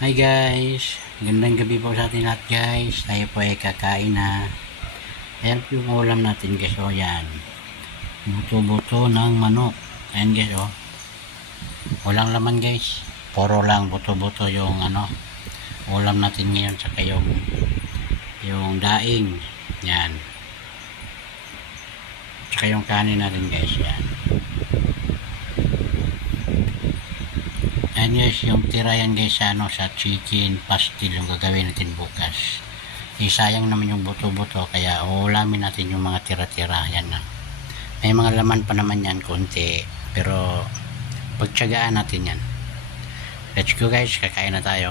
Hi guys, gandang gabi po sa atin lahat guys. Tayo po ay kakain na. Ayan po yung ulam natin guys. O yan. Buto-buto ng manok. Ayan guys o. Walang laman guys. Puro lang buto-buto yung ano. Ulam natin ngayon sa yung yung daing. Yan. Tsaka yung kanin natin guys. Yan. Yan guys, yung tira yan guys sa, ano, sa chicken pastil yung gagawin natin bukas. Isayang naman yung buto-buto kaya uulamin natin yung mga tira-tira. Yan na. May mga laman pa naman yan konti pero pagtsagaan natin yan. Let's go guys, kakain na tayo.